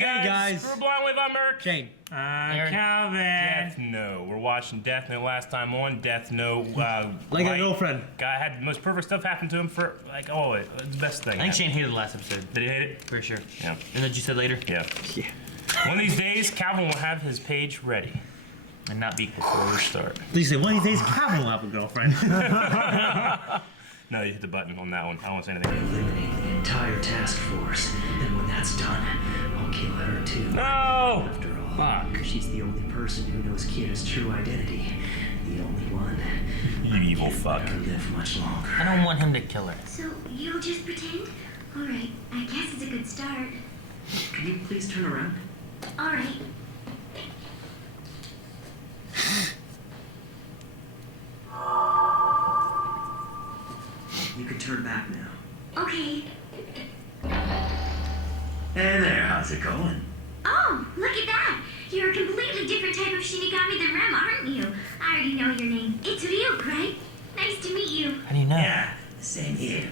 guys. Hey guys. We're Blind Wave. I'm Eric. Shane. Calvin. Death Note. We're watching Death Note. Last time on Death Note. Like a girlfriend. Guy had the most perfect stuff happen to him for like the best thing. I think Shane hated the last episode. Did he hate it? For sure. Yeah. And then you said later? Yeah. Yeah. One of these days, Calvin will have his page ready. And not be Before we start. Did you say one of these days Calvin will have a girlfriend? No, you hit the button on that one. I won't say anything. Eliminate the entire task force, and when that's done, I'll kill her too. No! After all, Fuck. she's the only person who knows Kira's true identity. The only one. You evil fuck. Never live much longer. I don't want him to kill her. So, you'll just pretend? Alright, I guess it's a good start. Can you please turn around? Alright. You can turn back now. Okay. Hey there, how's it going? Oh, look at that! You're a completely different type of Shinigami than Rem, aren't you? I already know your name. It's Ryuk, right? Nice to meet you. How do you know? Yeah, same here.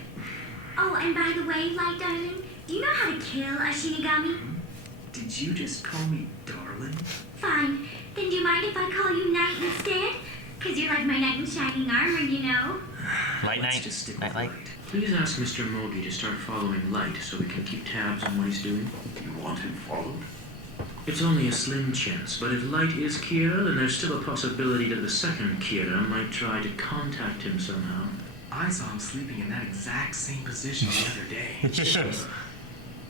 Oh, and by the way, Light Darling, do you know how to kill a Shinigami? Did you just call me darling? Fine. Then do you mind if I call you Knight instead? Because you're like my knight in shining armor, you know? Light Let's night. just stick Night with light. light. Please ask Mr. Mogi to start following Light so we can keep tabs on what he's doing. You want him followed? It's only a slim chance, but if Light is Kira, then there's still a possibility that the second Kira might try to contact him somehow. I saw him sleeping in that exact same position the other day.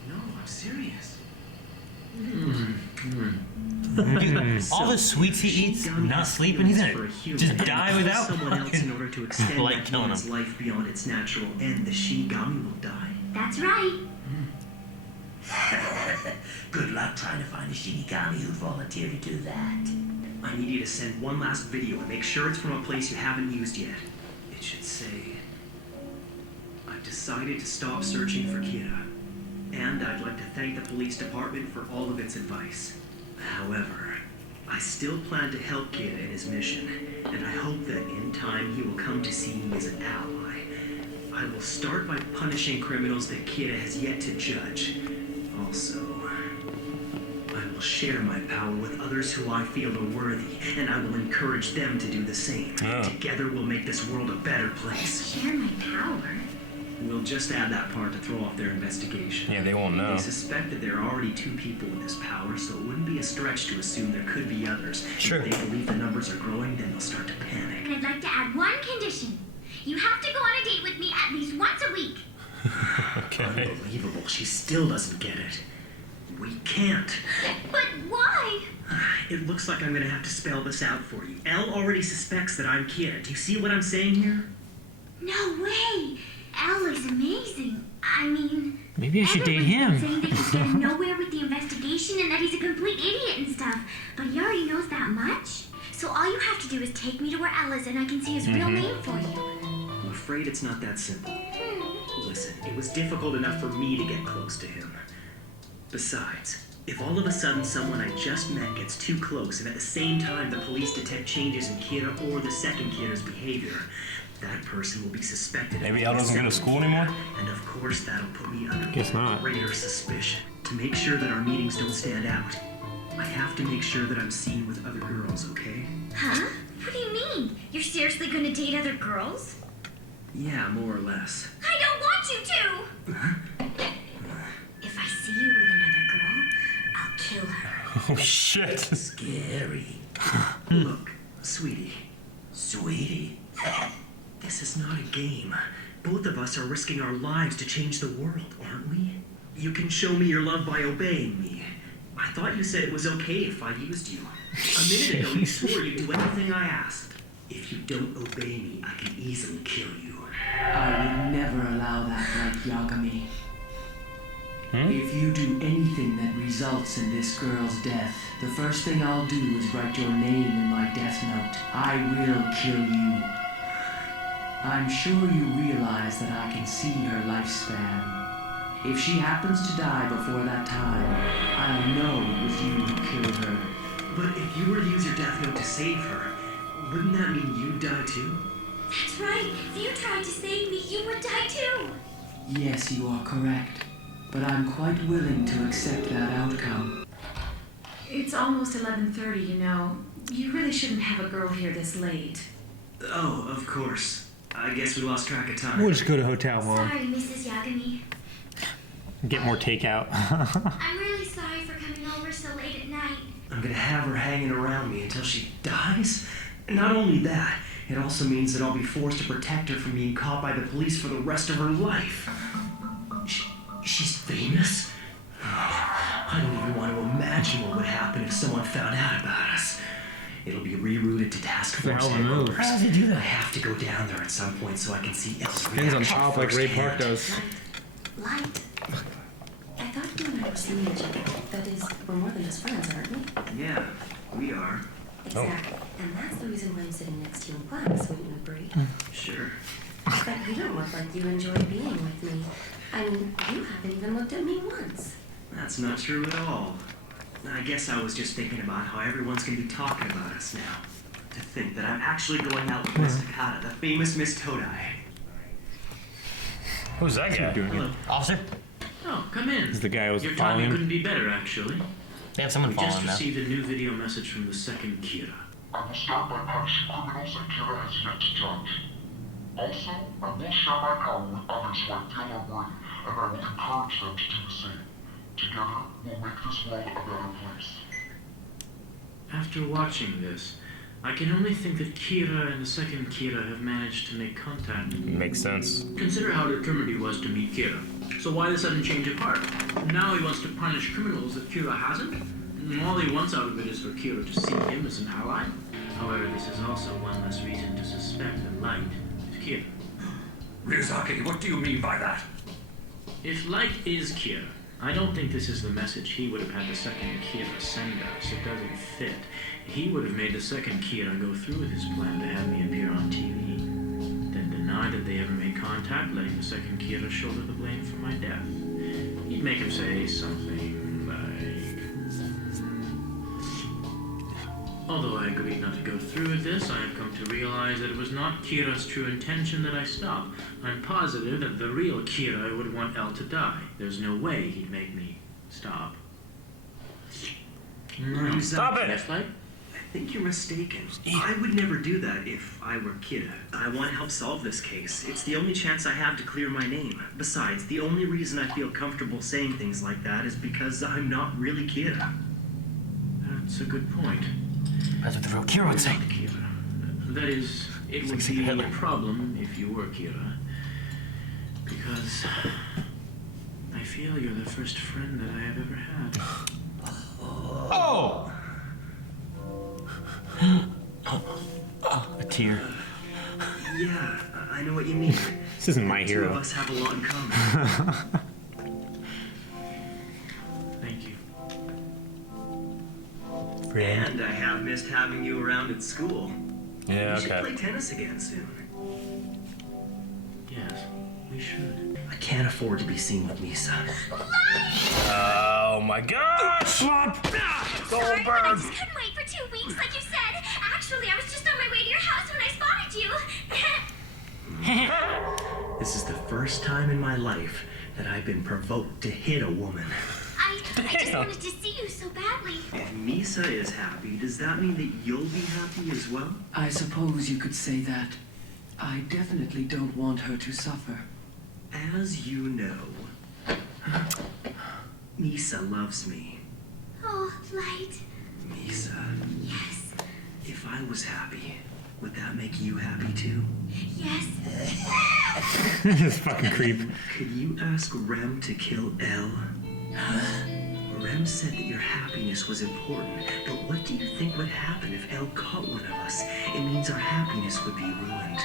No, I'm serious. All the sweets he eats, not sleeping, he's gonna just die without someone else in order to extend Light that killing human's him. life beyond its natural end. The Shinigami will die. That's right. Good luck trying to find a Shinigami who'd volunteer to do that. I need you to send one last video and make sure it's from a place you haven't used yet. It should say, I've decided to stop searching for Kira, and I'd like to thank the police department for all of its advice. However, I still plan to help Kira in his mission, and I hope that in time he will come to see me as an ally. I will start by punishing criminals that Kira has yet to judge. Also, I will share my power with others who I feel are worthy, and I will encourage them to do the same. Yeah. Together we'll make this world a better place. Share my power. We'll just add that part to throw off their investigation. Yeah, they won't know. They suspect that there are already 2 people with this power, so it wouldn't be a stretch to assume there could be others. Sure. If they believe the numbers are growing, then they'll start to panic. And I'd like to add one condition. You have to go on a date with me at least once a week. Okay. Unbelievable, she still doesn't get it. We can't. But why? It looks like I'm gonna have to spell this out for you. Elle already suspects that I'm Kira. Do you see what I'm saying here? No way. Elle is amazing. I mean, Maybe I should date everyone's him. saying that he's getting nowhere with the investigation and that he's a complete idiot and stuff. But he already knows that much. So all you have to do is take me to where Elle is and I can see his real name for you. I'm afraid it's not that simple. Listen, it was difficult enough for me to get close to him. Besides, if all of a sudden someone I just met gets too close and at the same time the police detect changes in Kira or the second Kira's behavior, that person will be suspected. Maybe Elle doesn't go to school anymore? And of course that'll put me under Guess not. greater suspicion. To make sure that our meetings don't stand out, I have to make sure that I'm seen with other girls, okay? Huh? What do you mean? You're seriously gonna date other girls? Yeah, more or less. I don't want you to! If I see you with another girl, I'll kill her. Oh shit. Scary. Look, sweetie, Sweetie. this is not a game. Both of us are risking our lives to change the world, aren't we? You can show me your love by obeying me. I thought you said it was okay if I used you. A minute ago you swore you'd do anything I asked. If you don't obey me, I can easily kill you. I would never allow that, like Yagami. If you do anything that results in this girl's death, the first thing I'll do is write your name in my death note. I will kill you. I'm sure you realize that I can see her lifespan. If she happens to die before that time, I'll know it was you who killed her. But if you were to use your death note to save her, wouldn't that mean you'd die too? That's right. If you tried to save me, you would die too. Yes, you are correct. but I'm quite willing to accept that outcome. It's almost 11:30, you know. You really shouldn't have a girl here this late. Oh, of course. I guess we lost track of time. We'll just go to hotel, Mom. Sorry, Mrs. Yagami. Get more takeout. I'm really sorry for coming over so late at night. I'm gonna have her hanging around me until she dies. Not only that, it also means that I'll be forced to protect her from being caught by the police for the rest of her life. She's famous? I don't even want to imagine what would happen if someone found out about us. It'll be rerouted to task force headquarters. How does he do that? I have to go down there at some point so I can see Elle's Things on reaction top like Ray Park does. Light. I thought you and I were seeing each other. That is, we're more than just friends, aren't we? Yeah, we are. Exactly. And that's the reason why I'm sitting next to you in class, wouldn't you agree? Sure. But you don't look like you enjoy being with me. I mean, you haven't even looked at me once. That's not true at all. I guess I was just thinking about how everyone's gonna be talking about us now. To think that I'm actually going out with Miss Takata, the famous Miss Todai. Who's that guy? Hello. Officer? Oh, come in. This is the guy who was Your following timing him. couldn't be better, actually. They have someone We following just them. received a new video message from the second Kira. I will start by punishing criminals that Kira has yet to judge. Also, I will share my power with others who I feel are worthy, and I will encourage them to do the same. Together, we'll make this world a better place. After watching this, I can only think that Kira and the second Kira have managed to make contact. Makes sense. Consider how determined he was to meet Kira. So why the sudden change of heart? Now he wants to punish criminals that Kira hasn't? And all he wants out of it is for Kira to see him as an ally. However, this is also one less reason to suspect that Light is Kira. Ryuzaki, what do you mean by that? If Light is Kira, I don't think this is the message he would have had the second Kira send us. It doesn't fit. He would have made the second Kira go through with his plan to have me appear on TV. Then deny that they ever made contact, letting the second Kira shoulder the blame for my death. He'd make him say something like... Although I agreed not to go through with this, I have come to realize that it was not Kira's true intention that I stop. I'm positive that the real Kira would want Elle to die. There's no way he'd make me stop. No. Stop it! Yes, Light? I think you're mistaken. I would never do that if I were Kira. I want to help solve this case. It's the only chance I have to clear my name. Besides, the only reason I feel comfortable saying things like that is because I'm not really Kira. That's a good point. That's what the real Kira would say. Not Kira. That is, it would Like be Hitler. a problem if you were Kira. Because I feel you're the first friend that I have ever had. Oh! A tear. Yeah, I know what you mean. This isn't my The two of hero. us have a lot in common. Thank you. And I have missed having you around at school. Yeah, We should okay. play tennis again soon. Yes, we should. I can't afford to be seen with Misa. Oh my gosh! Sorry, but I just couldn't wait for 2 weeks, like you said. Actually, I was just on my way to your house when I spotted you. This is the first time in my life that I've been provoked to hit a woman. I just wanted to see you so badly. If Misa is happy, does that mean that you'll be happy as well? I suppose you could say that. I definitely don't want her to suffer. As you know, Misa loves me. Oh, Light. Misa, Yes. if I was happy, would that make you happy too? Yes. This fucking creep. Could you ask Rem to kill Elle? Rem said that your happiness was important, but what do you think would happen if Elle caught one of us? It means our happiness would be ruined.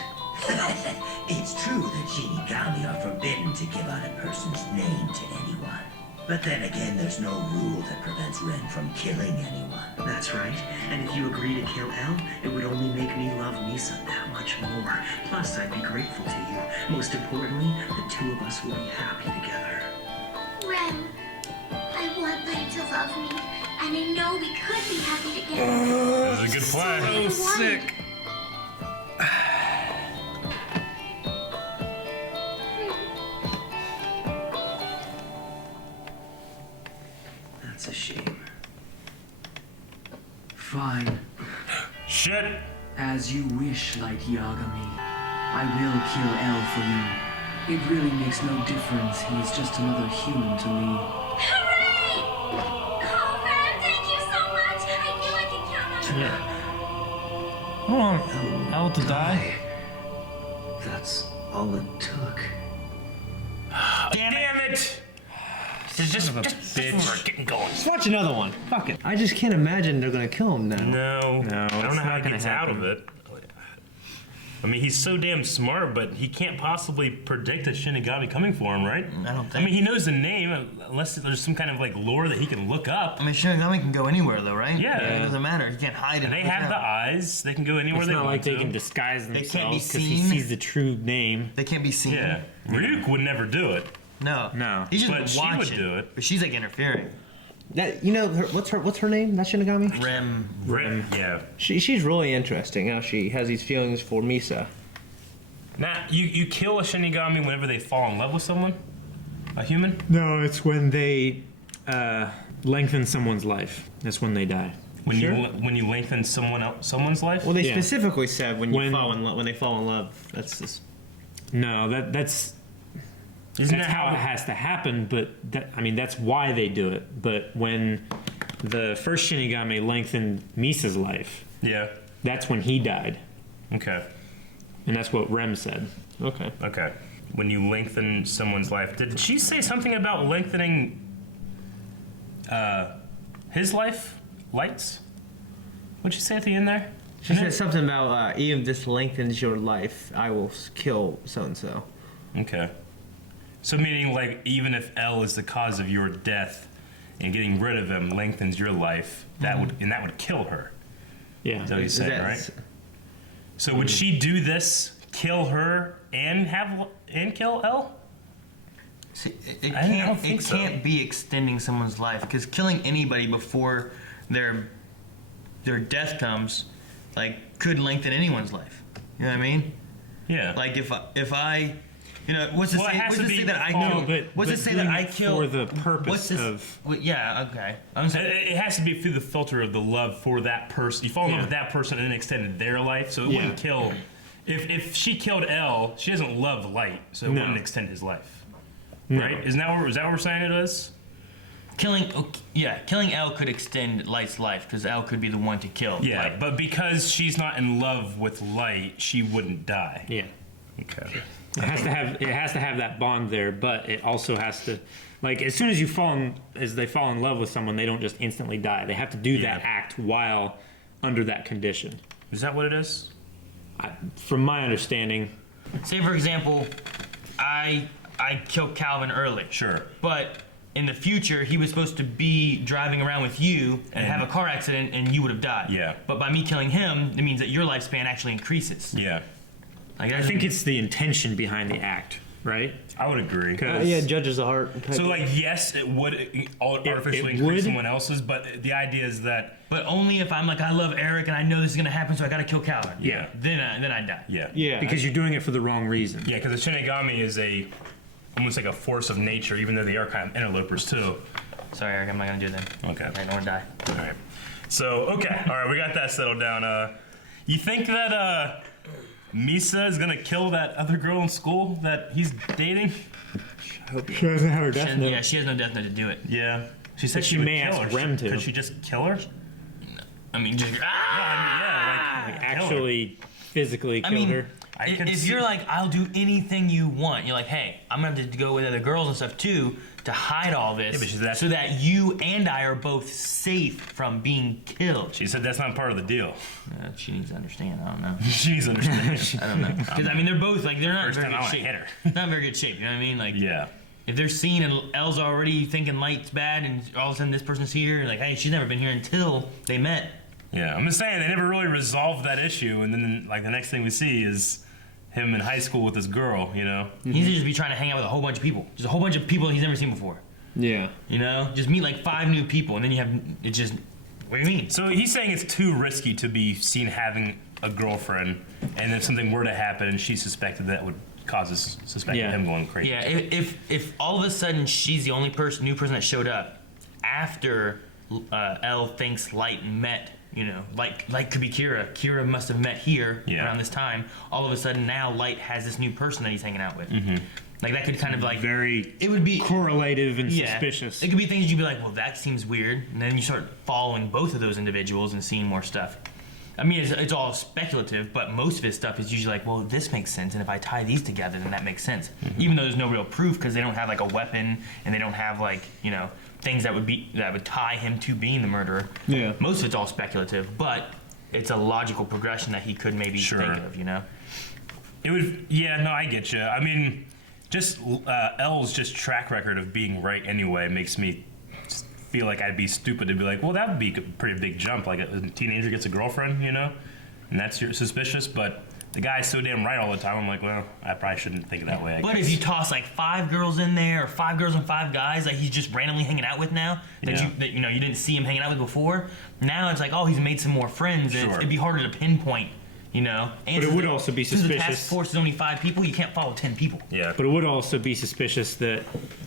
It's true that Shinigami are forbidden to give out a person's name to anyone. But then again, there's no rule that prevents Ren from killing anyone. That's right, and if you agree to kill Elle, it would only make me love Misa that much more. Plus, I'd be grateful to you. Most importantly, the two of us will be happy together. Ren, I want Light to love me, and I know we could be happy together. That was a good plan. So sick. That's a shame. Fine. Shit. As you wish, Light Yagami. I will kill L for you. It really makes no difference. He's just another human to me. Hooray! Oh, man, thank you so much. I knew I could count on you. Yeah. Hold on. L to die? That's all it took. Damn it! It's just a bitch. Getting going. Let's watch another one. Fuck it. I just can't imagine they're gonna kill him now. No, I don't it's know how not he gonna gets out happen. of it. I mean, he's so damn smart, but he can't possibly predict a Shinigami coming for him, right? I don't I think. mean, he knows the name, unless there's some kind of like lore that he can look up. I mean, Shinigami can go anywhere though, right? Yeah. It doesn't matter. He can't hide it. And they have the eyes; they can go anywhere It's they not want like they to. can disguise They can't be themselves because he seen. sees the true name. They can't be seen. Yeah, Ryuk would never do it. No. No. He's just But she watching. would do it. But she's like interfering. That what's her name? That Shinigami? Rem. Right? Yeah. She's really interesting. How she has these feelings for Misa. Now, you kill a Shinigami whenever they fall in love with someone, a human. No, it's when they lengthen someone's life. That's when they die. When Sure. you lengthen someone's life. Well, they Yeah. specifically said when When- they fall in love. That's just. No, that's Isn't that's that how it has to happen. But that's why they do it. But when the first Shinigami lengthened Misa's life, Yeah. that's when he died, Okay. and that's what Rem said. Okay. Okay. When you lengthen someone's life, did she say something about lengthening his life? Lights? What'd she say at the end there? She said something about even if this lengthens your life, I will kill so and so. Okay. So meaning like even if L is the cause of your death and getting rid of him lengthens your life, that would kill her. Yeah. Is that what you said, right? So would she do this, kill her, and kill L? See, it I don't think it so. can't be extending someone's life because killing anybody before their death comes, like, could lengthen anyone's life. You know what I mean? Yeah. Like if I, what's to Well, it say? has What's to to be say that I all- kill? No, but What's to but say that doing I it kill for the purpose what's this, of? Well, yeah, okay. I'm saying. It has to be through the filter of the love for that person. You fall in love Yeah. with that person and then extended their life, so it Yeah. wouldn't kill. If she killed L, she doesn't love Light, so it No. wouldn't extend his life. No. Right? Is that what we're saying it is? Killing L could extend Light's life because L could be the one to kill. Yeah, Light. but because she's not in love with Light, she wouldn't die. Yeah. Okay. It has to have that bond there, but it also has to, like, as soon as they fall in love with someone, they don't just instantly die. They have to do that act while under that condition. Is that what it is? From my understanding, Say for example, I kill Calvin early. Sure. But in the future, he was supposed to be driving around with you and have a car accident, and you would have died. Yeah. But by me killing him, it means that your lifespan actually increases. Yeah. Like, I think it's the intention behind the act, right? I would agree. Yeah, judges the heart. So, like, yes, it would artificially it increase would. someone else's, but the idea is that. But only if I'm like, I love Eric and I know this is gonna happen, so I gotta kill Calvin. Yeah. Then I die. Yeah. Yeah. Because you're doing it for the wrong reason. Yeah, because the Shinigami is almost like a force of nature, even though they are kind of interlopers too. Sorry, Eric, I'm not gonna do that. Okay. I don't wanna die. All right. So, okay. All right, we got that settled down. You think that Misa is gonna kill that other girl in school that he's dating? She doesn't have her She death has, note. yeah, she has no death note to do it. Yeah. She said But she she would may kill ask her. Rem to. Could she just kill her? I mean, just Yeah, like Actually, physically kill her. if you're like, I'll do anything you want, you're like, hey, I'm gonna have to go with other girls and stuff too to hide all this, so that you and I are both safe from being killed. She said that's not part of the deal. She needs to understand. I don't know. She needs to understand. I don't know. Because I mean, they're both like they're not in First very time I good wanna shape. hit her. Not in very good shape. You know what I mean? Like, Yeah. if they're seen and Elle's already thinking Light's bad, and all of a sudden this person's here, like, hey, she's never been here until they met. Yeah, I'm just saying they never really resolved that issue, and then like the next thing we see is him in high school with this girl. You know. He needs to just be trying to hang out with a whole bunch of people, just a whole bunch of people he's never seen before. Yeah. You know, just meet like 5 new people, and then you have it just. What do you mean? So he's saying it's too risky to be seen having a girlfriend, and if something were to happen and she suspected, that would cause us suspecting him going crazy. Yeah, if all of a sudden she's the only new person that showed up after Elle thinks Light met, Light could be Kira. Kira must have met here around this time. All of a sudden now Light has this new person that he's hanging out with. Like that could kind of like it would be correlative and yeah, suspicious. It could be things you'd be like, well, that seems weird, and then you start following both of those individuals and seeing more stuff. I mean, it's all speculative, but most of his stuff is usually like, well, this makes sense, and if I tie these together, then that makes sense. Even though there's no real proof because they don't have like a weapon and they don't have like things that would tie him to being the murderer. Yeah. Most of it's all speculative, but it's a logical progression that he could maybe think of. It would. Yeah. No, I get you. I mean. Just Elle's track record of being right anyway makes me feel like I'd be stupid to be like, well, that would be a pretty big jump. Like a teenager gets a girlfriend, and that's suspicious. But the guy's so damn right all the time. I'm like, well, I probably shouldn't think that way. But if you toss like 5 girls in there, or 5 girls and 5 guys that he's just randomly hanging out with now, that you didn't see him hanging out with before, now it's like, oh, he's made some more friends. And it'd be harder to pinpoint. And but it would also be suspicious. Since the task force is only 5 people, you can't follow 10 people. Yeah. But it would also be suspicious that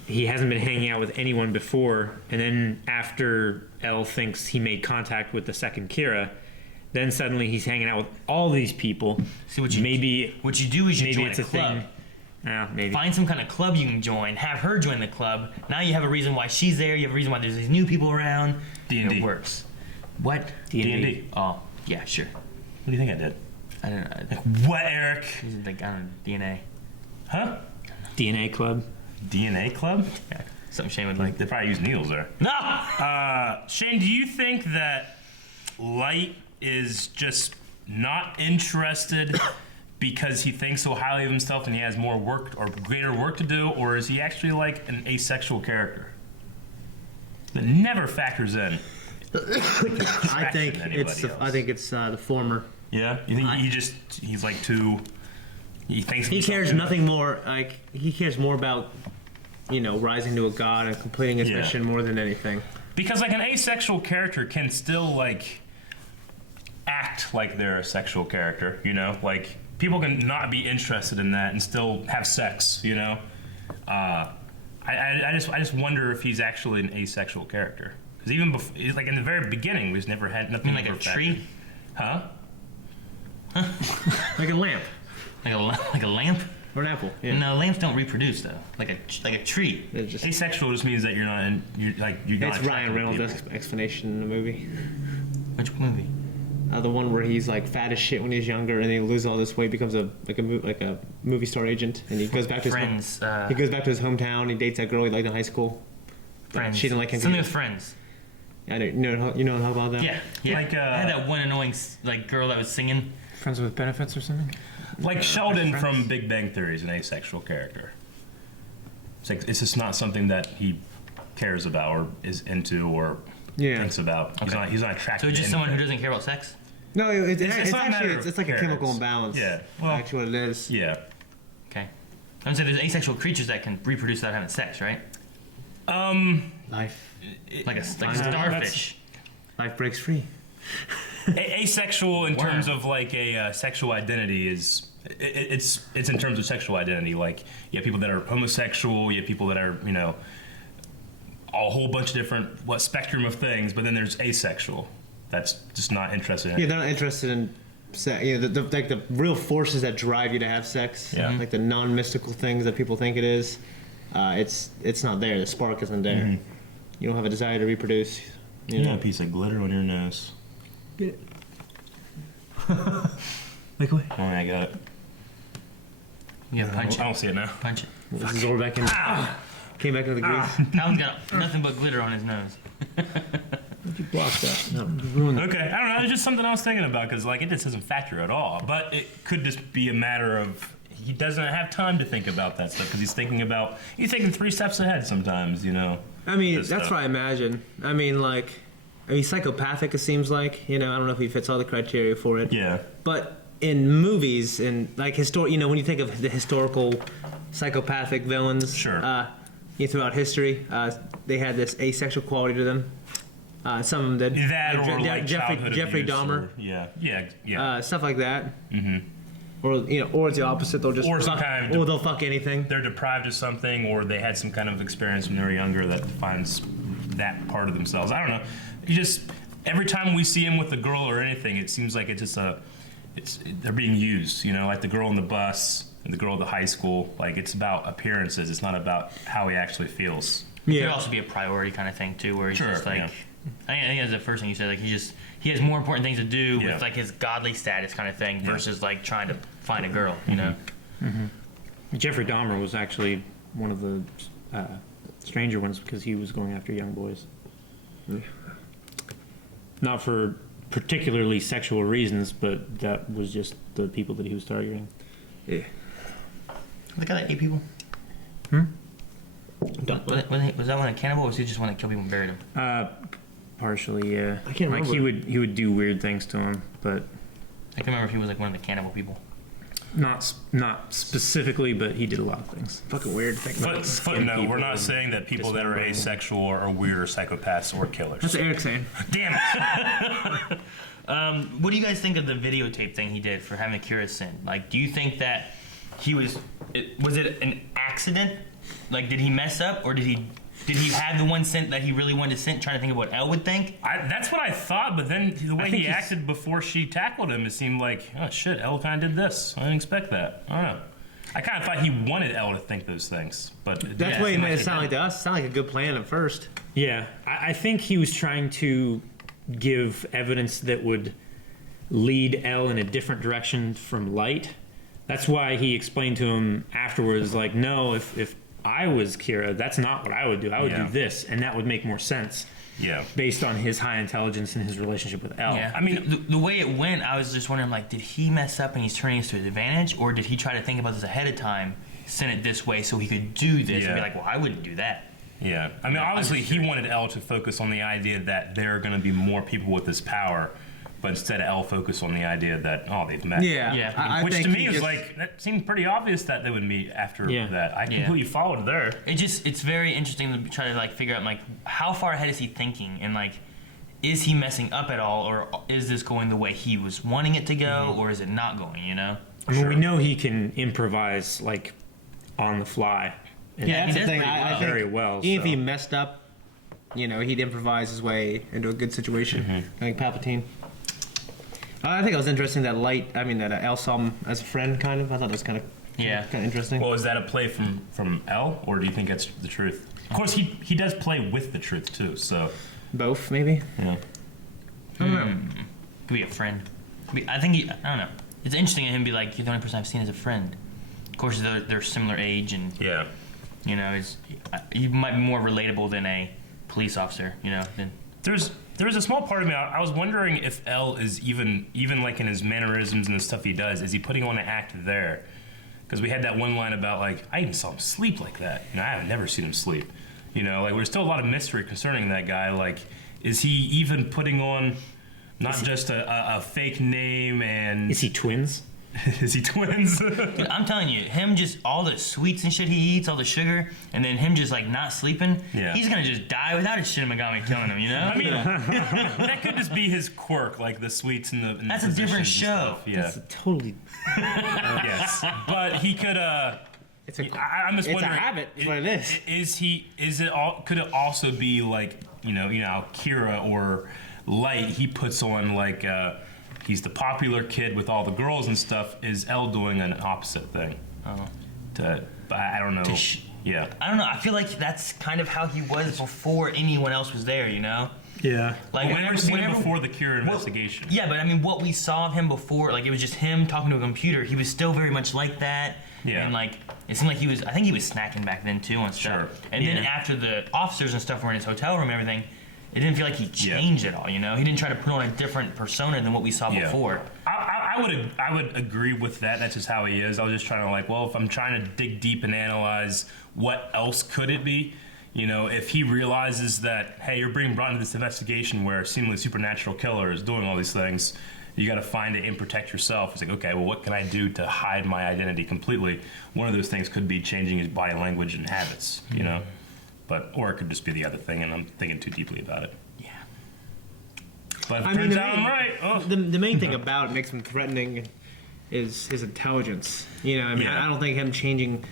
he hasn't been hanging out with anyone before, and then after Elle thinks he made contact with the second Kira, then suddenly he's hanging out with all these people. See what you do is you join a club. Yeah, maybe. Find some kind of club you can join. Have her join the club. Now you have a reason why she's there. You have a reason why there's these new people around. D&D. It works. What? D&D. Oh, yeah, sure. What do you think I did? I don't know. Like, what, Eric? Like, I don't know, DNA. Huh? DNA club? DNA club? Yeah. Something Shane would like. They probably use needles there. No! Shane, do you think that Light is just not interested because he thinks so highly of himself and he has more work or greater work to do, or is he actually like an asexual character that never factors in? I think it's the former. Yeah, you think he's like too. He thinks he cares nothing more. Like he cares more about, rising to a god and completing his mission more than anything. Because like an asexual character can still like act like they're a sexual character. Like people can not be interested in that and still have sex. I just wonder if he's actually an asexual character. Because even before, like in the very beginning, we've never had nothing. Like a tree, huh? Like a lamp. Like a lamp? Or an apple. Yeah. No, lamps don't reproduce though. Like a tree. Asexual just means that you're not you're not. It's Ryan Reynolds' explanation in the movie. Which movie? The one where he's like fat as shit when he's younger, and then he loses all this weight, becomes a movie star agent, and he goes back to Friends. He goes back to his hometown. He dates that girl he liked in high school. Friends. She didn't like him. Something with Friends. I don't, you know how about that? Yeah. Like I had that one annoying girl that was singing. Friends with Benefits or something? Like Sheldon from Big Bang Theory is an asexual character. It's just not something that he cares about or is into or thinks about. Okay. He's not attracted. So it's just to someone who doesn't care about sex? No, it's like a parents. chemical imbalance. Yeah. Well, that's what it is. Yeah. Okay. I'm saying there's asexual creatures that can reproduce without having sex, right? Life. Like a starfish. Life breaks free. Asexual in terms of like a sexual identity is it's in terms of sexual identity. Like you have people that are homosexual, you have people that are a whole bunch of different spectrum of things, but then there's asexual. That's just not interested in. Yeah, they're not interested in sex. The real forces that drive you to have sex. Yeah. Like the non-mystical things that people think it is. It's not there. The spark isn't there. Mm-hmm. You don't have a desire to reproduce. You got a piece of glitter on your nose. Get it. Like what? Oh, I got it. Yeah, punch it. I don't see it now. Punch it. This is all back in. Came back into the grease. That one's got nothing but glitter on his nose. You blocked that. No, ruined Okay, I don't know. It's just something I was thinking about because it just doesn't factor at all. But it could just be a matter of he doesn't have time to think about that stuff because he's thinking 3 steps ahead sometimes. I mean, that's what I imagine. I mean, psychopathic. It seems like I don't know if he fits all the criteria for it. Yeah. But in movies and when you think of the historical psychopathic villains, sure. Throughout history, they had this asexual quality to them. Some of them did. That or like Jeffrey Dahmer. Yeah. Stuff like that. Mm-hmm. Or it's the opposite. They'll just they'll fuck anything. They're deprived of something, or they had some kind of experience when they were younger that defines that part of themselves. I don't know. Every time we see him with a girl or anything, it seems like they're being used. Like the girl on the bus and the girl at the high school. Like it's about appearances. It's not about how he actually feels. It could also be a priority kind of thing too, where he's just like. Yeah. I think that's the first thing you said. Like he has more important things to do with like his godly status kind of thing versus like trying to find a girl. Jeffrey Dahmer was actually one of the stranger ones because he was going after young boys. Not for particularly sexual reasons, but that was just the people that he was targeting. Yeah. The guy that ate people? Was that one a cannibal, or was he just one that killed people and buried them? Partially, yeah. I can't remember. He would do weird things to him, but I can remember if he was like one of the cannibal people. Not specifically, but he did a lot of things. Fucking weird thing. Footnote: we're not saying that people that are asexual are weird or psychopaths or killers. That's what Eric's saying. Damn it! What do you guys think of the videotape thing he did for having Kira sin? Like, do you think that was it an accident? Like, did he mess up, or did he have the one scent that he really wanted to scent, trying to think of what Elle would think? That's what I thought, but then the way he acted before she tackled him, it seemed like, oh shit, Elle kind of did this. I didn't expect that. I don't know. I kind of thought he wanted Elle to think those things, but that's why he made it sound like to us. It sounded like a good plan at first. Yeah, I think he was trying to give evidence that would lead Elle in a different direction from Light. That's why he explained to him afterwards, like, no, if I was Kira, that's not what I would do. I would do this, and that would make more sense. Yeah. Based on his high intelligence and his relationship with Elle. Yeah. I mean, the way it went, I was just wondering, like, did he mess up and he's turning this to his advantage, or did he try to think about this ahead of time, send it this way so he could do this and be like, well, I wouldn't do that. Yeah. I mean, obviously, he wanted Elle to focus on the idea that there are going to be more people with this power. But instead, Elle focused on the idea that, they've met. Yeah. Which to me is like, that seemed pretty obvious that they would meet after that. I completely followed there. It's very interesting to try to like figure out like how far ahead is he thinking, and like is he messing up at all, or is this going the way he was wanting it to go, or is it not going? I mean, we know he can improvise like on the fly. And that's the thing. I think very well. Even if he messed up, he'd improvise his way into a good situation. Like Palpatine. I think it was interesting that that Elle saw him as a friend, kind of. I thought that was kind of interesting. Well, is that a play from Elle, or do you think it's the truth? Of course, he does play with the truth too. So both, maybe. Yeah. I don't know. Could be a friend. I don't know. It's interesting to him be like, you're the only person I've seen as a friend. Of course, they're similar age, and he might be more relatable than a police officer. There's a small part of me. I was wondering if Elle is even like in his mannerisms and the stuff he does. Is he putting on an act there? Because we had that one line about like, I even saw him sleep like that. I have never seen him sleep. Like there's still a lot of mystery concerning that guy. Like, is he even putting on not just a fake name, and is he twins? Is he twins? Dude, I'm telling you, him just all the sweets and shit he eats, all the sugar, and then him just like not sleeping. Yeah. He's gonna just die without his Shinigami killing him. I mean, that could just be his quirk, like the sweets and the. That's a different show. Yeah. That's totally. Yes, but he could. I'm just wondering. It's a habit. Is what it is. Is it all? Could it also be like Kira or Light? He puts on like. He's the popular kid with all the girls and stuff. Is Elle doing an opposite thing? I don't know. I don't know. I feel like that's kind of how he was before anyone else was there. Yeah. Like whenever before the Kira investigation. Yeah, but I mean, what we saw of him before, like it was just him talking to a computer. He was still very much like that. Yeah. And like it seemed like he was. I think he was snacking back then too on stuff. Sure. And then after the officers and stuff were in his hotel room and everything. It didn't feel like he changed at all, He didn't try to put on a different persona than what we saw before. I would agree with that. That's just how he is. I was just trying to if I'm trying to dig deep and analyze what else could it be, if he realizes that, hey, you're being brought into this investigation where a seemingly supernatural killer is doing all these things, you got to find it and protect yourself. It's like, okay, well, what can I do to hide my identity completely? One of those things could be changing his body language and habits, or it could just be the other thing, and I'm thinking too deeply about it. Yeah. But it turns out I'm right. Oh. The main thing about it makes him threatening is his intelligence. I don't think him changing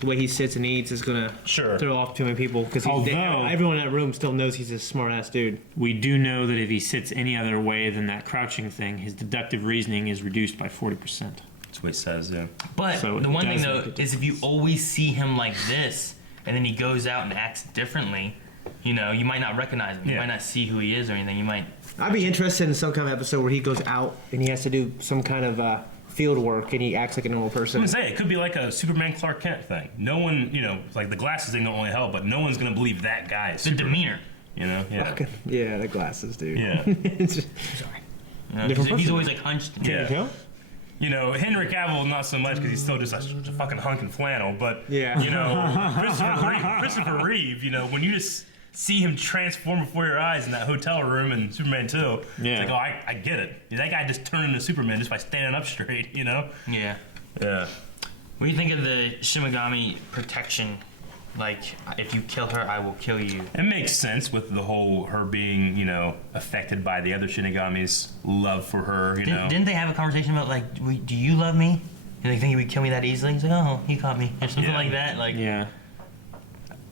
the way he sits and eats is gonna throw off too many people because everyone in that room still knows he's a smart ass dude. We do know that if he sits any other way than that crouching thing, his deductive reasoning is reduced by 40%. That's what he says, yeah. But So the it one thing does though make a is if you always see him like this, and then he goes out and acts differently, you know, you might not recognize him. You might not see who he is or anything. You might. I'd be interested in some kind of episode where he goes out and he has to do some kind of field work and he acts like a normal person. I was gonna say, it could be like a Superman Clark Kent thing. No one, you know, like the glasses thing don't really help, but no one's gonna believe that guy is The Superman. demeanor. You know? Yeah. Yeah, the glasses, dude. Yeah. It's just, Sorry. You know, Different 'cause he's person. always like hunched. Yeah. You know, Henry Cavill, not so much because he's still just a fucking hunk and flannel, but, Yeah. you know, Christopher Reeve, you know, when you just see him transform before your eyes in that hotel room in Superman 2, it's like, oh, I get it. That guy just turned into Superman just by standing up straight, you know? Yeah. Yeah. What do you think of the Shinigami protection? Like, if you kill her, I will kill you. It makes sense with the whole her being, you know, affected by the other Shinigami's love for her, you know? Didn't they have a conversation about, like, do you love me? And they think he would kill me that easily? He's like, oh, he caught me. Or something like that. Like, Yeah.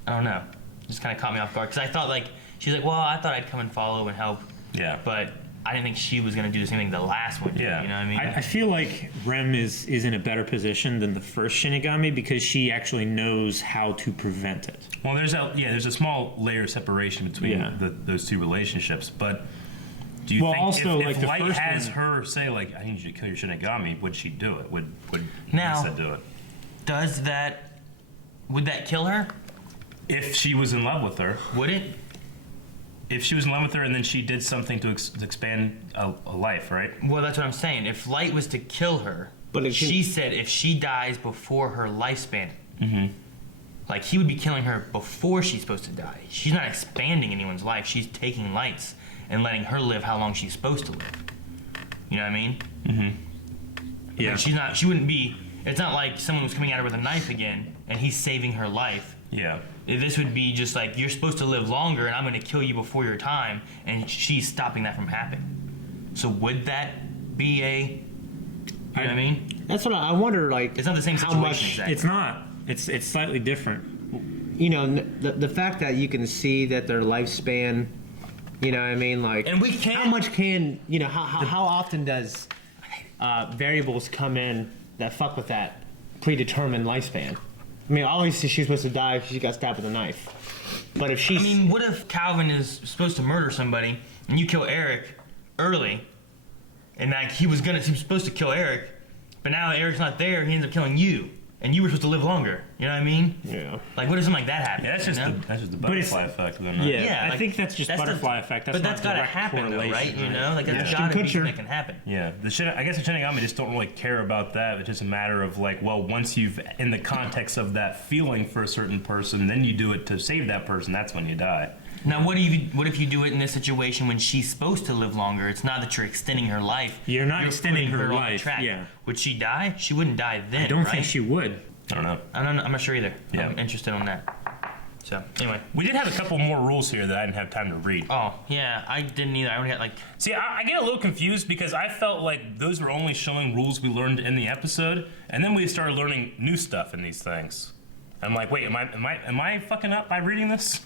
I don't know. Just kind of caught me off guard. Because I thought, like, she's like, well, I thought I'd come and follow and help. Yeah. But I didn't think she was going to do the same thing the last one did. Yeah. You know what I mean? I feel like Rem is in a better position than the first Shinigami because she actually knows how to prevent it. Well, there's a small layer of separation between those two relationships, but do you think also, if like, the Light first has one- her say, like, I need you to kill your Shinigami, would she do it? Would Now- Misa do it? Would that kill her? If she was in love with her. Would it? If she was in love with her and then she did something to expand a life, right? Well, that's what I'm saying. If Light was to kill her, But if she said if she dies before her lifespan, Mm-hmm. like he would be killing her before she's supposed to die. She's not expanding anyone's life. She's taking Light's and letting her live how long she's supposed to live. You know what I mean? Mm-hmm. Yeah. Like she's not. She wouldn't be. It's not like someone was coming at her with a knife again and he's saving her life. Yeah. This would be just like, you're supposed to live longer and I'm going to kill you before your time, and she's stopping that from happening. So would that be a, you know what I mean? that's what I wonder. Like, It's not the same how situation much- exactly. It's not. It's slightly different. you know, the fact that you can see that their lifespan, you know what I mean? Like, And we can't. how much can, you know, how often does variables come in that fuck with that predetermined lifespan? I mean, obviously she's supposed to die if she got stabbed with a knife. But if she's... I mean, what if Calvin is supposed to murder somebody and you kill Eric early, and like he was supposed to kill Eric, but now Eric's not there, he ends up killing you, and you were supposed to live longer. You know what I mean? Yeah. Like, what if something like that happens? Yeah, that's just the But it's- butterfly effect. Then, Yeah, right? Yeah, I like, think that's just butterfly effect. That's but that's not gotta direct happen, though, correlation, right? You know, like that's Yeah. gotta be Picture. something that can happen. Yeah, I guess the Shinigami just don't really care about that. It's just a matter of like, well, once you've in the context of that feeling for a certain person, then you do it to save that person. That's when you die. Now, what if you do it in this situation when she's supposed to live longer? It's not that you're extending her life. You're not extending putting her on the life, track. yeah. Would she die? She wouldn't die then. I don't right? think she would. I don't know. I'm not sure either. Yeah. I'm interested on that. So anyway. We did have a couple more rules here that I didn't have time to read. Oh yeah, I didn't either. I only got like. See, I get a little confused because I felt like those were only showing rules we learned in the episode, and then we started learning new stuff in these things. I'm like, wait, am I fucking up by reading this?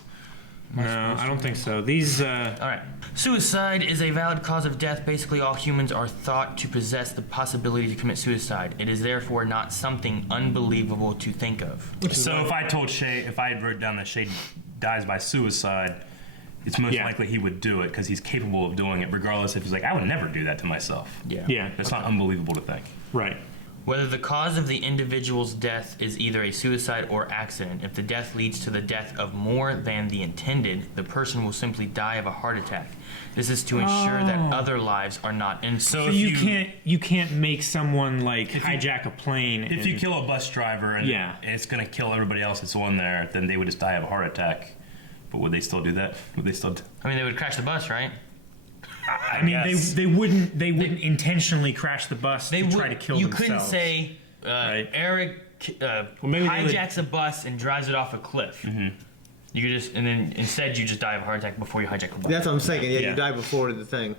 No, I don't think so. These. All right. Suicide is a valid cause of death. Basically, all humans are thought to possess the possibility to commit suicide. It is therefore not something unbelievable to think of. So if I told Shay, if I had wrote down that Shay dies by suicide, it's most likely he would do it because he's capable of doing it, regardless if he's like, I would never do that to myself. Yeah. It's not unbelievable to think. Right. Whether the cause of the individual's death is either a suicide or accident, if the death leads to the death of more than the intended, the person will simply die of a heart attack. This is to ensure that other lives are not in. So you can't make someone like hijack a plane. If you kill a bus driver and it's going to kill everybody else that's on there, then they would just die of a heart attack. But would they still do that? Would they still? I mean, they would crash the bus, right? I mean, they wouldn't intentionally crash the bus to try to kill you themselves. couldn't say Eric hijacks a bus and drives it off a cliff. Mm-hmm. You could just, and then instead you just die of a heart attack before you hijack a bus. That's what I'm saying. Yeah, you die before the thing.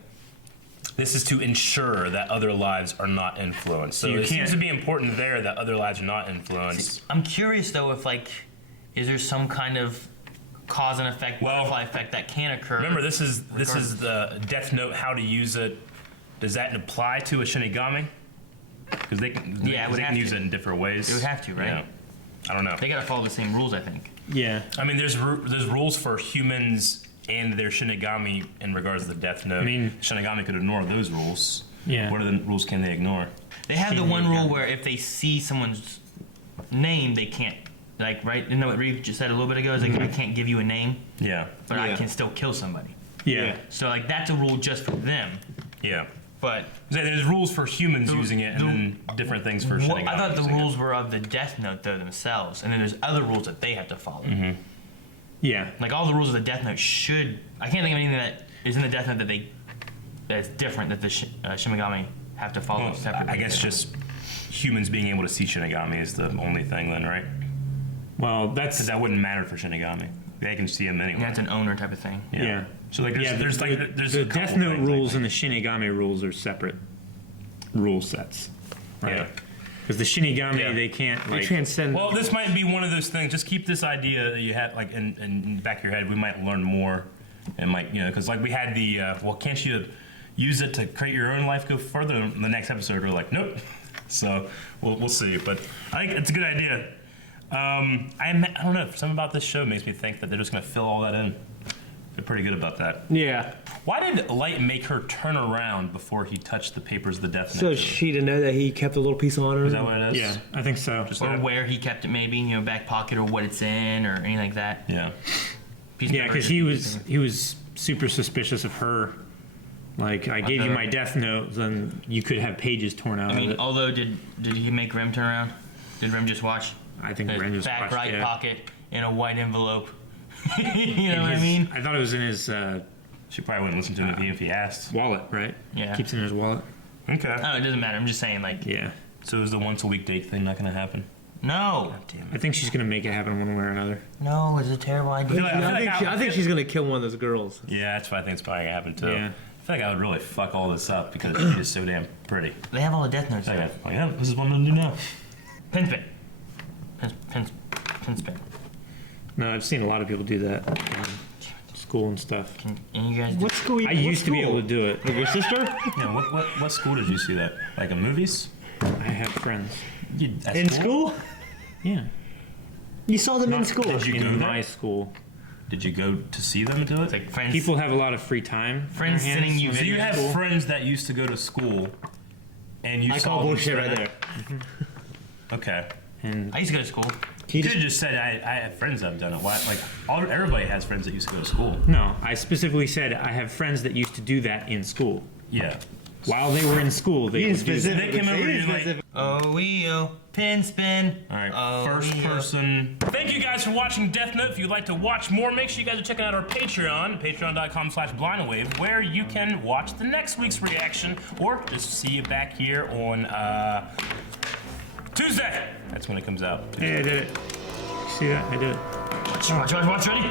this is to ensure that other lives are not influenced. So You it seems can't- to be important there that other lives are not influenced. I'm curious though if like, is there some kind of cause and effect, butterfly effect that can occur? Remember, this is the Death Note. How to use it? Does that apply to a Shinigami? Because they can, Yeah, it would they have can use to. it in different ways. It would have to, right? Yeah. I don't know. They gotta follow the same rules, I think. Yeah. I mean, there's rules for humans and their Shinigami in regards to the Death Note. I mean- Shinigami could ignore those rules. Yeah. What are the rules can they ignore? They have the one rule where if they see someone's name, they can't, like, right? You know what Reeve just said a little bit ago? Is like, I can't give you a name, Yeah. but I Yeah. can still kill somebody. Yeah. So, like, that's a rule just for them. Yeah. But So there's rules for humans The- using it, and then different things for Shinigami. I thought the using it. rules were of the Death Note, though, themselves. And then there's other rules that they have to follow. Yeah. Like, all the rules of the Death Note should... I can't think of anything that is in the Death Note that's different that the Shinigami have to follow Well, separately. I guess just humans being able to see Shinigami is the only thing then, right? Well, Because that's that wouldn't matter for Shinigami. They can see him anyway. That's an owner type of thing. yeah. So like there's the a couple Death Note things, rules like, and the Shinigami rules are separate rule sets, right? Yeah. Because the Shinigami, Yeah. they can't They like. transcend. Well, this might be one of those things. Just keep this idea that you had like in the back of your head. We might learn more, and might because like we had the well, can't you use it to create your own life? Go further. In the next episode, we're like, nope. So we'll see. But I think it's a good idea. I don't know. Something about this show makes me think that they're just gonna fill all that in. They're pretty good about that. Yeah. Why did Light make her turn around before he touched the papers of the Death Note? So she didn't know that he kept a little piece on her. Is that what it is? Yeah, I think so. Just Or that? where he kept it, maybe, back pocket, or what it's in, or anything like that. Yeah. Piece of Yeah, paper because just- he was super suspicious of her. Like, I gave you my Death Note, then you could have pages torn out I mean, of it. although, did he make Rem turn around? Did Rem just watch? I think His Ren just back watched, right yeah. pocket in a white envelope. You know In what I his- mean? I thought it was in his She probably wouldn't listen to him if he asked. wallet, right? Yeah. Keeps it in his wallet. Okay. Oh, it doesn't matter. I'm just saying, like, Yeah. So is the once a week date thing not going to happen? no, I think she's going to make it happen one way or another. no, it's a terrible idea. I think she's gonna kill one of those girls. Yeah, that's what I think it's probably going to happen too. Yeah. I feel like I would really fuck all this up because she's just so damn pretty. They have all the Death Notes. Like, There. yeah, this is what I'm going to do now. Pin spin. Pin spin. No, I've seen a lot of people do that in school and stuff. And you guys do What school? I used to be able to do it. Like your sister? Yeah, what school did you see that? Like in movies? I have friends. At In school? Yeah. You saw them in school. Did you go In there? my school. Did you go to see them do it? It's like friends. People have a lot of free time. on Friends their hands. sending you So you videos. have friends that used to go to school, and you I saw call them bullshit spend right it? there. Okay. And I used to go to school. You could have just said I have friends that have done it. Why? Like everybody has friends that used to go to school. no, I specifically said I have friends that used to do that in school. Yeah. While they were in school, they You would do that. They came over to you like, Oh, pin spin. all right, Oh, first yeah. person. Thank you guys for watching Death Note. If you'd like to watch more, make sure you guys are checking out our Patreon, patreon.com/blindwave, where you can watch the next week's reaction or just see it back here on Tuesday. That's when it comes out. Hey, I did it. See that? I did it. Watch, ready?